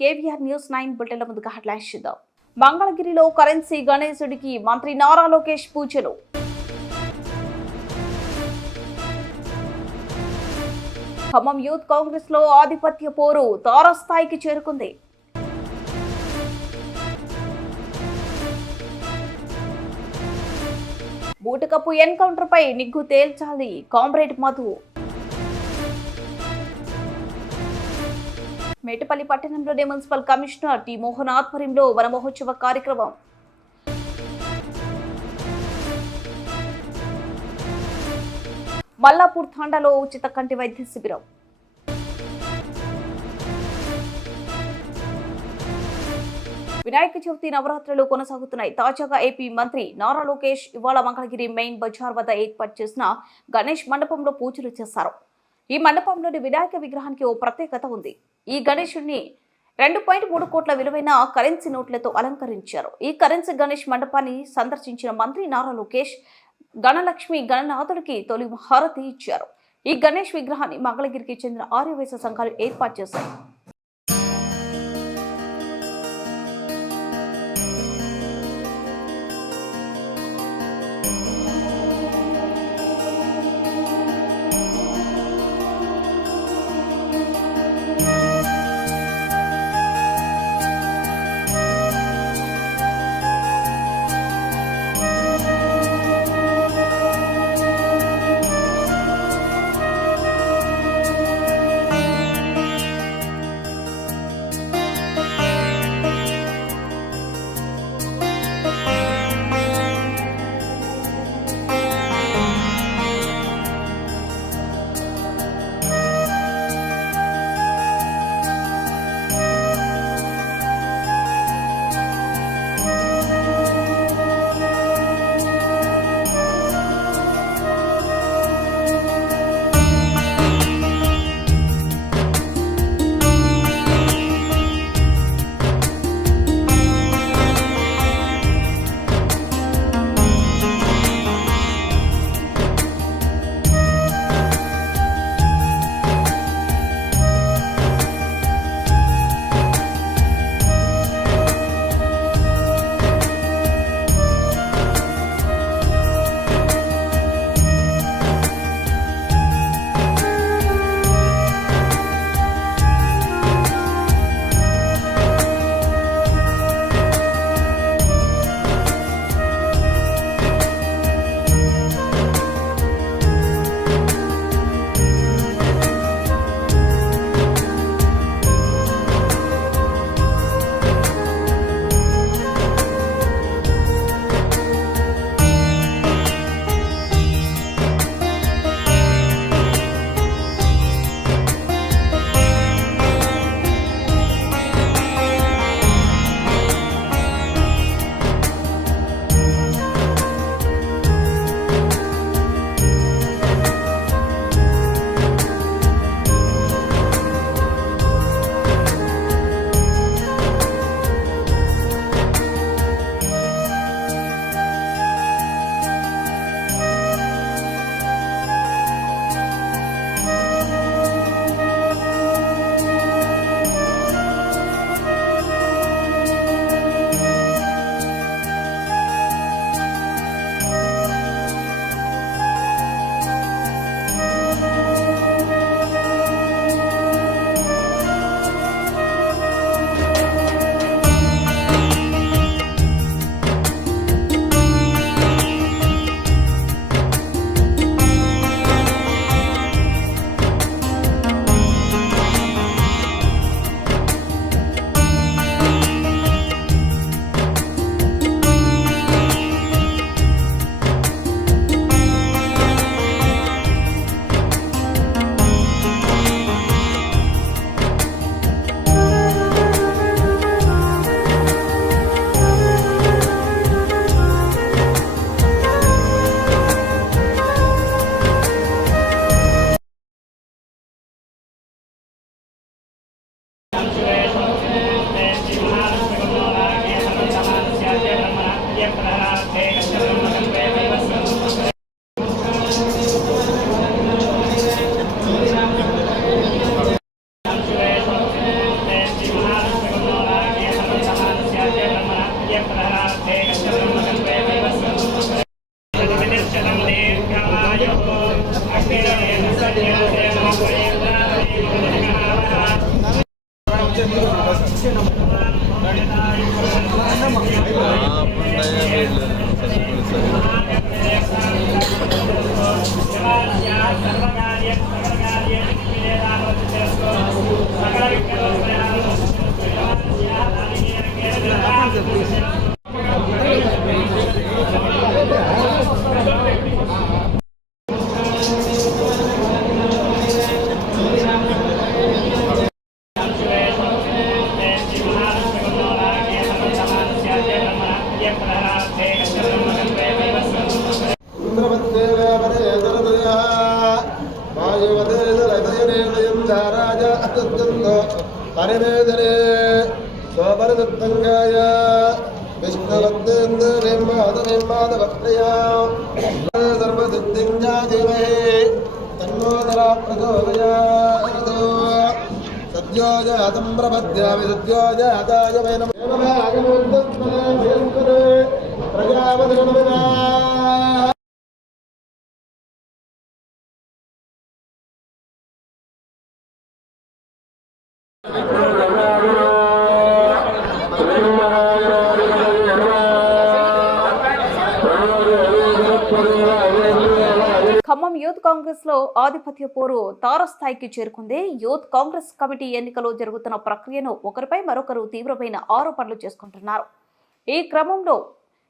KVR news 9 బులెటిన్ల ముందుగా headlines చూద్దాం. మంగళగిరిలో కరెన్సీ గణేశుడికి మంత్రి నారా లోకేష్ పూజలు. ఖమ్మం యూత్ కాంగ్రెస్ లో ఆధిపత్య పోరు తారస్థాయికి చేరుకుంది. బూటకప్పు ఎన్కౌంటర్ పై నిగ్గు తేల్చాలి కామ్రేడ్ మధు. మేటపల్లి పట్టణంలోని మున్సిపల్ కమిషనర్ టి మోహన్ ఆధ్వర్యంలో వన మహోత్సవ కార్యక్రమం. మల్లాపూర్ తాండాలో ఉచిత కంటి వైద్య శిబిరం. వినాయక చవితి నవరాత్రులు కొనసాగుతున్నాయి. తాజాగా ఏపీ మంత్రి నారా లోకేష్ ఇవాళ మంగళగిరి మెయిన్ బజార్ వద్ద ఏర్పాటు చేసిన గణేష్ మండపంలో పూజలు చేశారు. ఈ మండపంలోని వినాయక విగ్రహానికి ఓ ప్రత్యేకత ఉంది. ఈ గణేశుడిని 2.3 కోట్ల విలువైన కరెన్సీ నోట్లతో అలంకరించారు. ఈ కరెన్సీ గణేష్ మండపాన్ని సందర్శించిన మంత్రి నారా లోకేష్ గణలక్ష్మి గణనాథుడికి తొలి హారతి ఇచ్చారు. ఈ గణేష్ విగ్రహాన్ని మంగళగిరికి చెందిన ఆర్యవైశ్య సంఘాలు ఏర్పాటు చేశాయి. పరివేదనే స్వపరదత్తంగాయ విష్ణువద్దేంద్రమాధవప్రియా సర్వసిద్ధింజాధిమహే తన్నోదరా ప్రచోదయాత్ సద్యో జాతం ప్రపద్యామి సద్యో జాతాయ వై నమః ప్రజాపతి ఖమ్మం యూత్ కాంగ్రెస్ లో ఆధిపత్య పోరు తారస్థాయికి చేరుకుంది. యూత్ కాంగ్రెస్ కమిటీ ఎన్నికలో జరుగుతున్న ప్రక్రియను ఒకరిపై మరొకరు తీవ్రమైన ఆరోపణలు చేసుకుంటున్నారు. ఈ క్రమంలో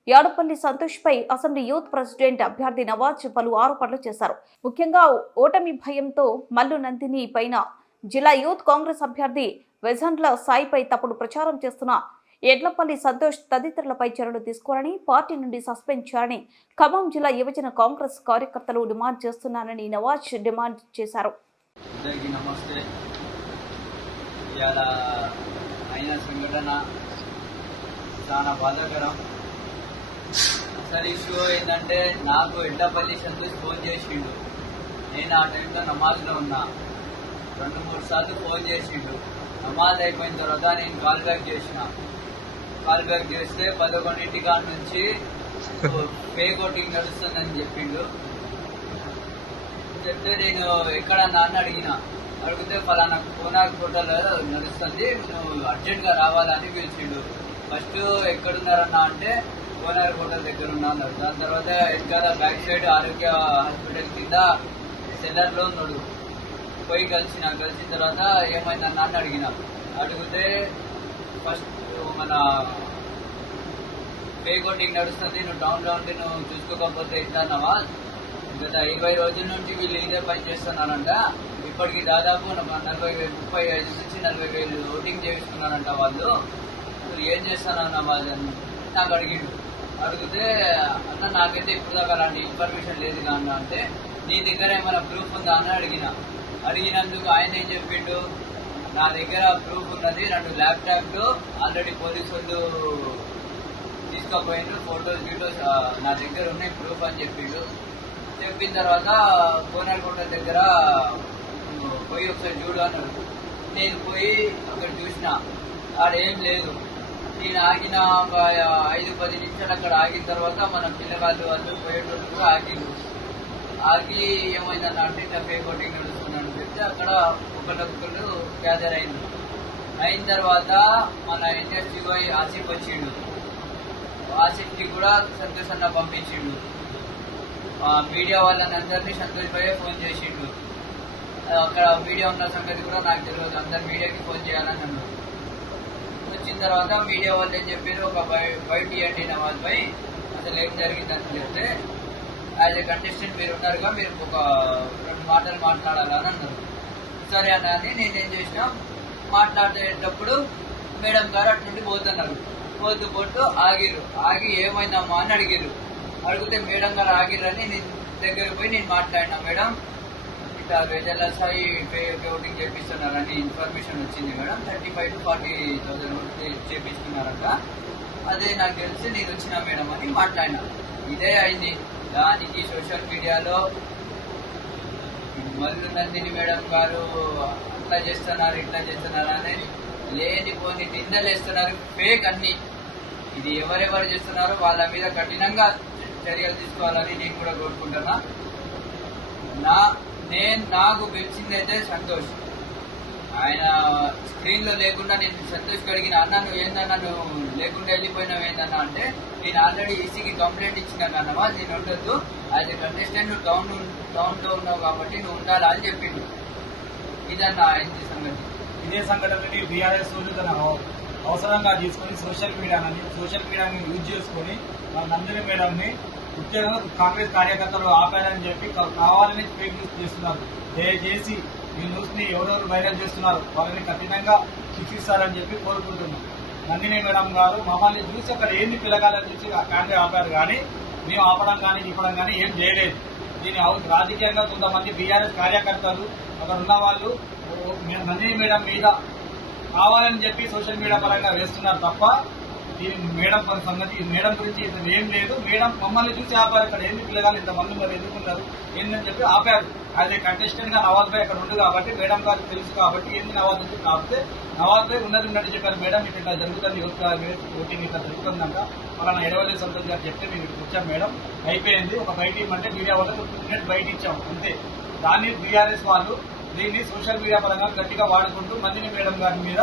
యాడపల్లి సంతోష్ పై అసెంబ్లీ యూత్ ప్రెసిడెంట్ అభ్యర్థి నవాజ్ పలు ఆరోపణలు చేశారు. ముఖ్యంగా ఓటమి భయంతో మల్లు నందిని పైన జిల్లా యూత్ కాంగ్రెస్ అభ్యర్థి వెజండ్ల సాయిపై తప్పుడు ప్రచారం చేస్తున్న ఎడ్లపల్లి సంతోష్ తదితరులపై చర్యలు తీసుకోవాలని, పార్టీ నుండి సస్పెండ్ చేయాలని ఖమ్మం జిల్లా యువజన కాంగ్రెస్ కార్యకర్తలు డిమాండ్ చేస్తున్నారని నవాజ్ డిమాండ్ చేశారు. చాలా బాధాకరం. అసలు ఇష్యూ ఏంటంటే నాకు ఎడ్లపల్లి సంతోష్ ఫోన్ చేసిండు. నేను ఆ టైంలో నమాజ్లో ఉన్నా. 2-3 సార్లు ఫోన్ చేసిండు. నమాజ్ అయిపోయిన తర్వాత నేను కాల్ బ్యాక్ చేస్తే 11 కాడ నుంచి ఫేక్ ఓటింగ్ నడుస్తుందని చెప్పిండు. చెప్తే నేను ఎక్కడన్నా అని అడిగితే ఫలానా కోనార్ కోటలో నడుస్తుంది, నువ్వు అర్జెంట్గా రావాలని పిలిచిండు. ఫస్ట్ ఎక్కడున్నారన్నా అంటే కోనార్ కోటల దగ్గర ఉన్నా అన్నారు. దాని తర్వాత ఎక్కడ బ్యాక్ సైడ్ ఆరోగ్య హాస్పిటల్ కింద సెల్లర్లో ఉన్నాడు. పోయి కలిసిన తర్వాత ఏమైందన్నా అని అడిగితే ఫస్ట్ మన ఫేక్ ఓటింగ్ నడుస్తుంది, నువ్వు టౌన్లో ఉంటే నువ్వు చూసుకోకపోతే ఇస్తానవా, గత 20 రోజుల నుంచి వీళ్ళు ఇదే పని చేస్తున్నారంట. ఇప్పటికి దాదాపు 35,000 నుంచి 40,000 ఓటింగ్ చేయించుకున్నారంట వాళ్ళు. నువ్వు ఏం చేస్తానన్నా వాళ్ళని నాకు అడిగితే అన్న నాకైతే ఇప్పుడు దాకా అలాంటి ఇన్ఫర్మేషన్ లేదు అన్న. అంటే నీ దగ్గర ఏమైనా ప్రూఫ్ ఉందా అని అడిగినందుకు ఆయన ఏం చెప్పిండు, నా దగ్గర ప్రూఫ్ ఉన్నది, 2 ల్యాప్టాప్లు ఆల్రెడీ పోలీసు వాళ్ళు తీసుకోపోయిండు, ఫోటోస్ వీడియోస్ నా దగ్గర ఉన్నాయి ప్రూఫ్ అని చెప్పిండు. చెప్పిన తర్వాత కోనార్కోట దగ్గర పోయి ఒకసారి చూడు అన్నాడు. నేను పోయి అక్కడ చూసిన, ఆడేం లేదు. నేను ఆగిన ఒక 5-10 నిమిషాలు అక్కడ ఆగిన తర్వాత మన పిల్లగాళ్ళు వాళ్ళు పోయేటప్పుడు ఆగి ఏమైందన్న అంటే ఇట్లా ఫేక్ ఓటింగ్ నడుస్తుందని చెప్తే అక్కడ ఒకళ్ళు గ్యాదర్ అయిన తర్వాత మన ఇండస్ట్రీలో ఆసిఫ్ వచ్చిండు. ఆసిఫ్కి కూడా సంతోష్ అన్న పంపించిండు. మీడియా వాళ్ళని అందరినీ సంతోష్ భయ్య ఫోన్ చేసిండు. అక్కడ మీడియా ఉన్న సంగతి కూడా నాకు తెలియదు, అందరు మీడియాకి ఫోన్ చేయాలని అన్నారు. వచ్చిన తర్వాత మీడియా వాళ్ళు ఏం చెప్పారు, ఒక బయట ఇవ్వండి నవాజ్ భాయ్, అసలు ఏం జరిగిందని చెప్తే యాజ్ ఏ కంటెస్టెంట్ మీరు ఉన్నారుగా, మీరు ఒక 2 మాటలు మాట్లాడాలని అన్నారు. సరే అన్న అని నేనేం చేసినా, మాట్లాడేటప్పుడు మేడం గారు అటు నుండి పోతున్నారు. పోతూ ఆగి ఏమైందమ్మా అని అడిగితే మేడం గారు ఆగిరని నేను దగ్గరికి పోయి నేను మాట్లాడినా, మేడం ఇట్లా వెజల్ల సాయి ఓటింగ్ చేపిస్తున్నారని ఇన్ఫర్మేషన్ వచ్చింది మేడం, 35,000 to 40,000 ఓట్లు చేపిస్తున్నారంట, అదే నాకు తెలిసి నేను వచ్చినా మేడం అని మాట్లాడినా. ఇదే అయింది. దానికి సోషల్ మీడియాలో మల్లు నందిని మేడం గారు అట్లా చేస్తున్నారు ఇట్లా చేస్తున్నారు అనేది లేనిపోని నిందలు వేస్తున్నారు, ఫేక్ అన్ని. ఇది ఎవరెవరు చేస్తున్నారో వాళ్ళ మీద కఠినంగా చర్యలు తీసుకోవాలని నేను కూడా కోరుకుంటున్నా. నాకు గెలిచిందైతే సంతోష్, ఆయన స్క్రీన్లో లేకుండా నేను సంతోష్ అడిగిన అన్న నువ్వు ఏందన్నా నువ్వు లేకుండా వెళ్ళిపోయినావు ఏందన్నా అంటే నేను ఆల్రెడీ ఈసీకి కంప్లైంట్ ఇచ్చినాను అన్నమా నేను ఉండొద్దు యాజ్ ఎ కంటెస్టెంట్ నువ్వు టౌన్లో ఉన్నావు కాబట్టి నువ్వు ఉండాలా అని చెప్పిండు. ఇదన్నా ఆయన సంగతి. ఇదే సంఘటనని బీఆర్ఎస్ తన అవసరంగా తీసుకొని సోషల్ మీడియాని యూజ్ చేసుకొని నందిని మేడంని ముఖ్యంగా కాంగ్రెస్ కార్యకర్తలు ఆపారని చెప్పి కావాలని ఫేక్ న్యూస్ చేస్తున్నారు. దయచేసి ఈ న్యూస్ ని ఎవరెవరు వైరల్ చేస్తున్నారు వాళ్ళని కఠినంగా శిక్షిస్తారని చెప్పి కోరుకుంటున్నాం. నందిని మేడం గారు మమ్మల్ని చూసి అక్కడ ఏంది పిలగాలని చూసి కాంగ్రెస్ ఆపారు, కానీ మేము ఆపడం కానీ చెప్పడం కానీ ఏం చేయలేదు. దీని రాజకీయంగా కొంతమంది బీఆర్ఎస్ కార్యకర్తలు అక్కడ ఉన్న వాళ్ళు నందిని మేడం మీద కావాలని చెప్పి సోషల్ మీడియా పరంగా వేస్తున్నారు తప్ప దీని మేడం సంగతి మేడం గురించి ఏం లేదు. మేడం మమ్మల్ని చూసి ఆపారు, ఇక్కడ ఏంది పిల్లగాలు ఇంతమంది మరి ఎదుర్కొన్నారు ఏందని చెప్పి ఆపారు. యాజ్ ఏ కంటెస్టెంట్ గా నవాజ్ భాయ్ అక్కడ ఉంది కాబట్టి మేడం గారికి తెలుసు కాబట్టి ఏంది నవాజ్ నుంచి కాకపోతే నవాజ్ భాయ్ ఉన్నట్టు చెప్పారు. మేడం ఇట్లా జరుగుతుంది ఓటింగ్ ఇట్లా జరుగుతుందంట అలా ఎడవల్లి సంతోష్ గారు చెప్తే మేము ఇక్కడ వచ్చాం మేడం అయిపోయింది. ఒక బయట ఇవ్వమంటే మీడియా వాళ్ళకి 2 minutes బయట ఇచ్చాం అంతే. దాన్ని బీఆర్ఎస్ వాళ్ళు దీన్ని సోషల్ మీడియా పరంగా గట్టిగా వాడుకుంటూ నందిని మేడం గారి మీద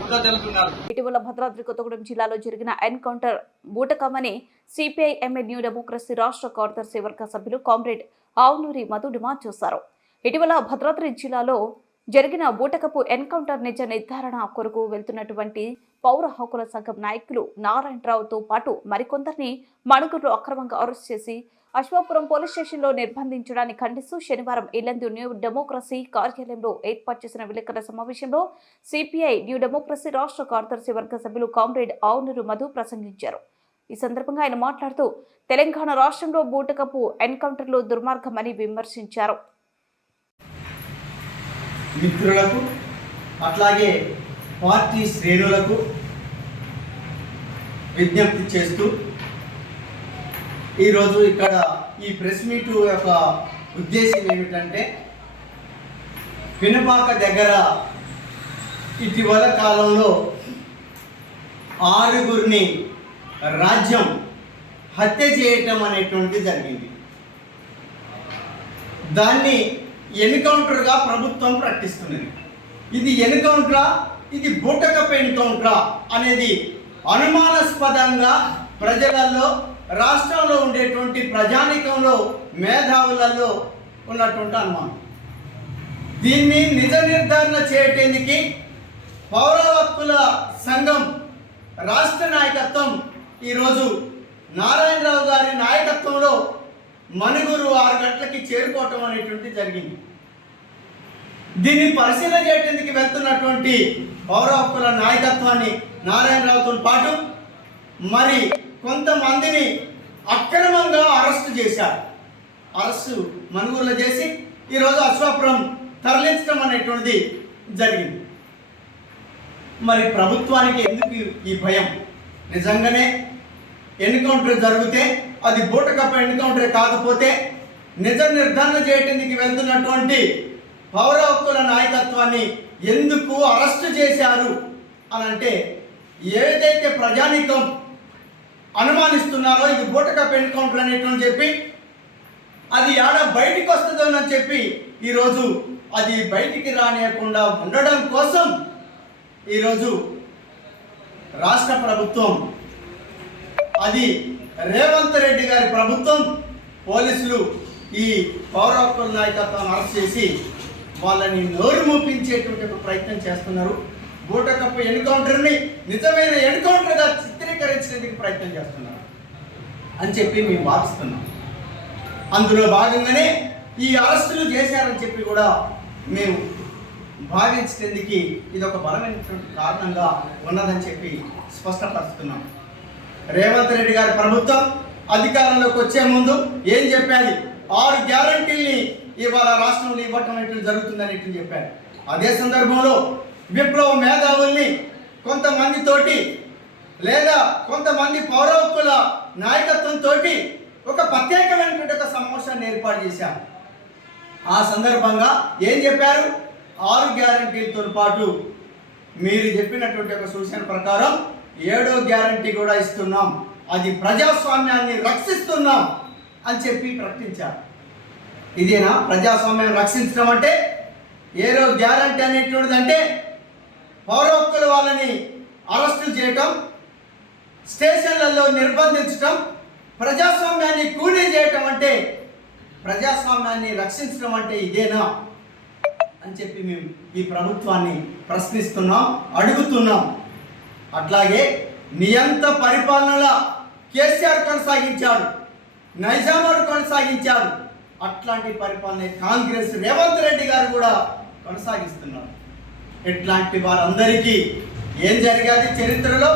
బుద్ధ తెలుతున్నారు. ఇటీవల భద్రాద్రి కొత్తగూడెం జిల్లాలో జరిగిన ఎన్కౌంటర్ బూటకమని సిపిఐ ఎంఏ న్యూ డెమోక్రసీ రాష్ట్ర కార్యదర్శి వర్గ సభ్యులు కామ్రేడ్ ఆవునూరి మధు డిమాండ్ చేశారు. ఇటీవల భద్రాద్రి జిల్లాలో జరిగిన బూటకపు ఎన్కౌంటర్ నిజ నిర్ధారణ కొరకు వెళ్తున్నటువంటి పౌర హక్కుల సంఘం నాయకులు నారాయణరావుతో పాటు మరికొందరిని మణుగురులో అక్రమంగా అరెస్ట్ చేసి అశ్వాపురం పోలీస్ స్టేషన్లో నిర్బంధించడాన్ని ఖండిస్తూ శనివారం ఇల్లందు న్యూ డెమోక్రసీ కార్యాలయంలో ఏర్పాటు చేసిన విలేకరుల సమావేశంలో సిపిఐ న్యూ డెమోక్రసీ రాష్ట్ర కార్యదర్శి వర్గ సభ్యులు కామ్రేడ్ ఆవునూరు మధు ప్రసంగించారు. ఈ సందర్భంగా ఆయన మాట్లాడుతూ తెలంగాణ రాష్ట్రంలో బూటకపు ఎన్కౌంటర్లు దుర్మార్గమని విమర్శించారు. మిత్రులకు అట్లాగే పార్టీ శ్రేణులకు విజ్ఞప్తి చేస్తూ ఈరోజు ఇక్కడ ఈ ప్రెస్ మీట్ యొక్క ఉద్దేశం ఏమిటంటే పినపాక దగ్గర ఇటీవల కాలంలో 6గురిని రాజ్యం హత్య చేయటం అనేటువంటిది జరిగింది. దాన్ని ఎన్కౌంటర్గా ప్రభుత్వం ప్రకటిస్తున్నది. ఇది ఎన్కౌంటరా, ఇది బూటకపు ఎన్కౌంటరా అనేది అనుమానాస్పదంగా ప్రజలలో, రాష్ట్రంలో ఉండేటువంటి ప్రజానీకంలో, మేధావులలో ఉన్నటువంటి అనుమానం. దీన్ని నిజ నిర్ధారణ చేయటానికి పౌర హక్కుల సంఘం రాష్ట్ర నాయకత్వం ఈరోజు నారాయణరావు గారి నాయకత్వంలో మణుగురు 6 గంటలకి చేరుకోవటం అనేటువంటి జరిగింది. దీన్ని పరిశీలన చేయడానికి వెళ్తున్నటువంటి పౌర హక్కుల నాయకత్వాన్ని నారాయణరావుతో పాటు మరి కొంతమందిని అక్రమంగా అరెస్టు చేశారు. అరెస్టు మణుగురులో చేసి ఈరోజు అశ్వాపురం తరలించడం అనేటువంటిది జరిగింది. మరి ప్రభుత్వానికి ఎందుకు ఈ భయం? నిజంగానే ఎన్కౌంటర్ జరిగితే అది బూటకపు ఎన్కౌంటర్ కాకపోతే నిజ నిర్ధారణ చేయడానికి వెళ్తున్నటువంటి పౌర హక్కుల నాయకత్వాన్ని ఎందుకు అరెస్టు చేశారు అని అంటే, ఏదైతే ప్రజానీకం అనుమానిస్తున్నారో ఇది బూటకపు ఎన్కౌంటర్ అనేటువంటి చెప్పి అది ఆడ బయటికి వస్తుందని చెప్పి ఈరోజు అది బయటికి రానియకుండా ఉండడం కోసం ఈరోజు రాష్ట్ర ప్రభుత్వం, అది రేవంత్ రెడ్డి గారి ప్రభుత్వం, పోలీసులు ఈ పౌర హక్కుల నాయకత్వాన్ని అరెస్ట్ చేసి వాళ్ళని నోరు మూపించేటువంటి ఒక ప్రయత్నం చేస్తున్నారు. బూటకపు ఎన్కౌంటర్ని నిజమైన ఎన్కౌంటర్గా చిత్రీకరించడానికి ప్రయత్నం చేస్తున్నారు అని చెప్పి మేము భావిస్తున్నాం. అందులో భాగంగానే ఈ అరెస్టులు చేశారని చెప్పి కూడా మేము భావించేందుకు ఇది ఒక బలమైనటువంటి కారణంగా ఉన్నదని చెప్పి స్పష్టపరుస్తున్నాం. రేవంత్ రెడ్డి గారి ప్రభుత్వం అధికారంలోకి వచ్చే ముందు ఏం చెప్పాలి? 6 గ్యారంటీల్ని ఇవాళ రాష్ట్రంలో ఇవ్వటం అనేటువంటి జరుగుతుందనేటువంటి చెప్పారు. అదే సందర్భంలో విప్లవ మేధావుల్ని కొంతమందితోటి లేదా కొంతమంది పౌర హక్కుల నాయకత్వంతో ఒక ప్రత్యేకమైనటువంటి ఒక సమావేశాన్ని ఏర్పాటు చేశారు. ఆ సందర్భంగా ఏం చెప్పారు? 6 గ్యారంటీలతో పాటు మీరు చెప్పినటువంటి ఒక సూచన ప్రకారం 7వ గ్యారంటీ కూడా ఇస్తున్నాం, అది ప్రజాస్వామ్యాన్ని రక్షిస్తున్నాం అని చెప్పి ప్రకటించారు. ఇదేనా ప్రజాస్వామ్యాన్ని రక్షించడం అంటే? ఏ రోజు గ్యారంటీ అనేటువంటిది అంటే పౌర హక్కుల వాళ్ళని అరెస్టులు చేయటం, స్టేషన్లలో నిర్బంధించటం, ప్రజాస్వామ్యాన్ని కూలీ చేయటం అంటే, ప్రజాస్వామ్యాన్ని రక్షించడం అంటే ఇదేనా అని చెప్పి మేము ఈ ప్రభుత్వాన్ని ప్రశ్నిస్తున్నాం, అడుగుతున్నాం. అట్లాగే నియంత పరిపాలనల కేసీఆర్ కొనసాగించాడు, నైజామాబాద్ కొనసాగించాడు. అట్లాంటి పరిపాలన కాంగ్రెస్ రేవంత్ రెడ్డి గారు కూడా కొనసాగిస్తున్నారు. ఇట్లాంటి వారందరికీ ఏం జరిగేది చరిత్రలో?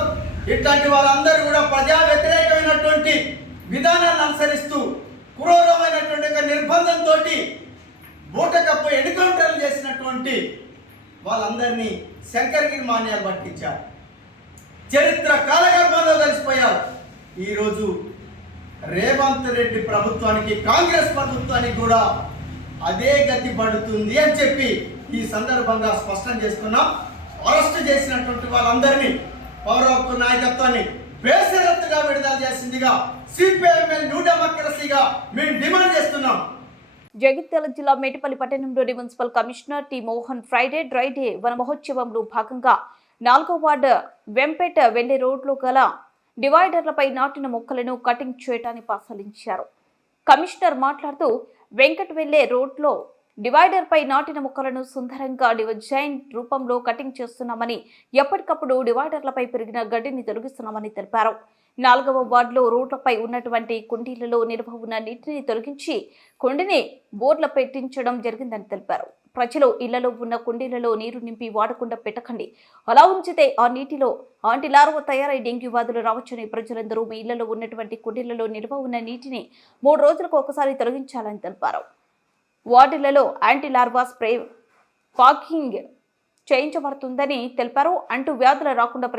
ఇట్లాంటి వారందరూ కూడా ప్రజా వ్యతిరేకమైనటువంటి విధానాలను అనుసరిస్తూ క్రూరమైనటువంటి ఒక నిర్బంధంతో బూటకప్పు ఎన్కౌంటర్లు చేసినటువంటి వాళ్ళందరినీ శంకరగిరి మాన్యాలు పట్టించారు. చరిత్ర కాలగర్భంలో కలిసిపోయారు. ఈరోజు రేవంత్ రెడ్డి ప్రభుత్వానికి, కాంగ్రెస్ ప్రభుత్వానికి కూడా అదే గతి పడుతుంది అని చెప్పి ఈ సందర్భంగా స్పష్టం చేస్తున్నాం. అరెస్ట్ చేసినటువంటి వాళ్ళందరినీ, పౌర హక్కు నాయకత్వాన్ని బేషరతుగా విడుదల చేసిందిగా సిపిఐఎంఎల్ న్యూ డెమోక్రసీగా మేము డిమాండ్ చేస్తున్నాం. జగిత్యాల జిల్లా మేటిపల్లి పట్టణంలోని municipal commissioner T Mohan Friday dry day వన మహోత్సవంలో భాగంగా 4వ వార్డు వెంపేట వెళ్లే రోడ్లో గల డివైడర్లపై నాటిన మొక్కలను కటింగ్ చేయటాన్ని పరిశీలించారు. కమిషనర్ మాట్లాడుతూ, వెంకట్ వెళ్లే రోడ్లో డివైడర్పై నాటిన మొక్కలను సుందరంగా డిజైన్ రూపంలో కటింగ్ చేస్తున్నామని, ఎప్పటికప్పుడు డివైడర్లపై పెరిగిన గడ్డిని తొలగిస్తున్నామని తెలిపారు. 4వ వార్డులో రోడ్లపై ఉన్నటువంటి కుండీలలో నిల్వ ఉన్న నీటిని తొలగించి కుండిని బోర్ల పెట్టించడం జరిగిందని తెలిపారు. ప్రజలు ఇళ్లలో ఉన్న కుండీలలో నీరు నింపి వాడకుండా పెట్టకండి, అలా ఉంచితే ఆ నీటిలో ఆంటీ లార్వా తయారై డెంగ్యూ వ్యాధులు రావచ్చని ప్రజలందరూ మీ ఇళ్లలో ఉన్నటువంటి కుండీలలో నిల్వ ఉన్న నీటిని 3 రోజులకు ఒకసారి తొలగించాలని తెలిపారు. వార్డులలో యాంటీ లార్వా స్ప్రే పాకింగ్ చేయించబడుతుందని తెలిపారు. అంటూ వ్యాధులు రాకుండా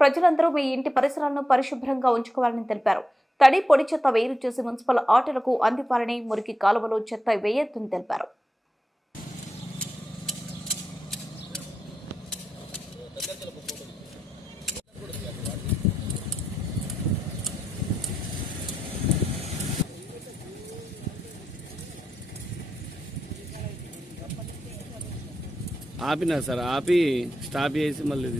ప్రజలందరూ మీ ఇంటి పరిసరాలను పరిశుభ్రంగా ఉంచుకోవాలని తెలిపారు. తడి పొడి చెత్త వేరు చేసి మున్సిపల్ ఆటోలకు అందివ్వాలని, మురికి కాలువలో చెత్త వేయొద్దని తెలిపారు. ఆపినా సార్, ఆపి స్టాప్ చేసి మళ్ళీ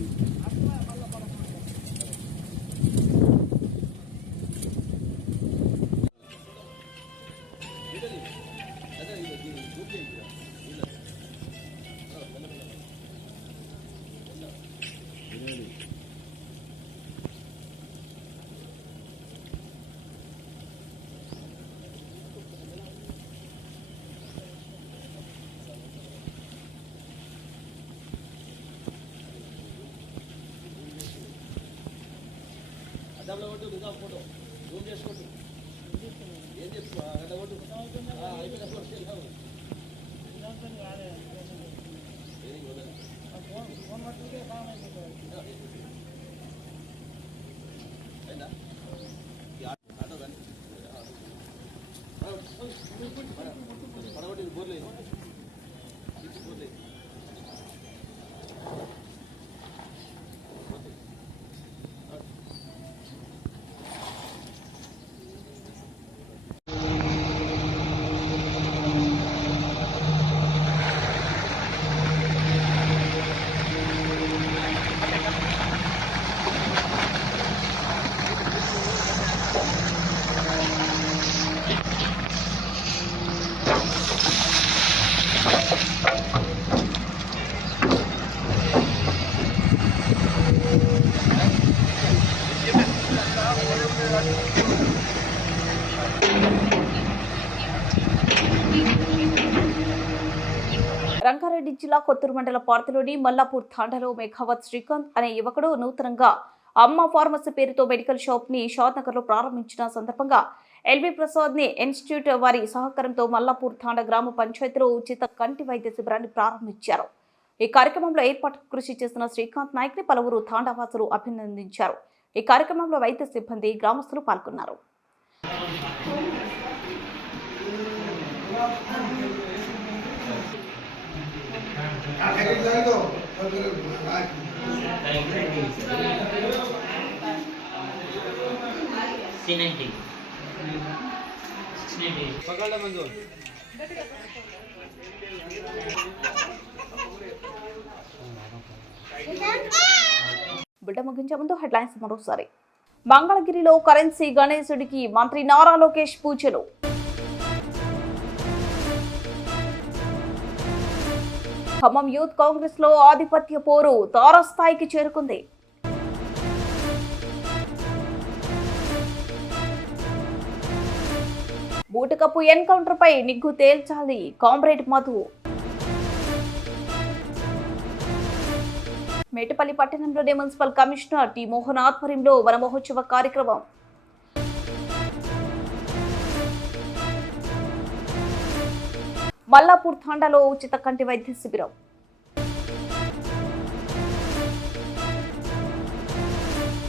రంగారెడ్డి జిల్లా కొత్తూరు మండల పార్టీలోని మల్లాపూర్ తాండాలో మేఘావత్ శ్రీకాంత్ అనే యువకుడు నూతనంగా అమ్మ ఫార్మసీ పేరుతో మెడికల్ షాప్ ని షాద్నగర్ లో ప్రారంభించిన సందర్భంగా ఎల్బీ ప్రసాద్ ని ఇన్స్టిట్యూట్ వారి సహకారంతో మల్లాపూర్ తాండా గ్రామ పంచాయతీలో ఉచిత కంటి వైద్య శిబిరాన్ని ప్రారంభించారు. ఈ కార్యక్రమంలో ఏర్పాటుకు కృషి చేసిన శ్రీకాంత్ నాయక్ ని పలువురు తాండావాసులు అభినందించారు. ఈ కార్యక్రమంలో వైద్య సిబ్బంది, గ్రామస్తులు పాల్గొన్నారు. पकड़ लो मंजूर। బిడ్డ ముగించే ముందు హెడ్లైన్స్ మరోసారి. మంగళగిరిలో కరెన్సీ గణేశుడికి మంత్రి నారా లోకేష్ పూజలు. ఖమ్మం యూత్ కాంగ్రెస్ లో ఆధిపత్య పోరు తారస్థాయికి చేరుకుంది. బూటకప్పు ఎన్కౌంటర్ పై నిగ్గు తేల్చాలి కామ్రేడ్ మధు. మేటపల్లి పట్టణంలోని మున్సిపల్ కమిషనర్ టి మోహన్ ఆధ్వర్యంలో వన మహోత్సవ కార్యక్రమం. మల్లాపూర్ తాండాలో ఉచిత కంటి వైద్య శిబిరం.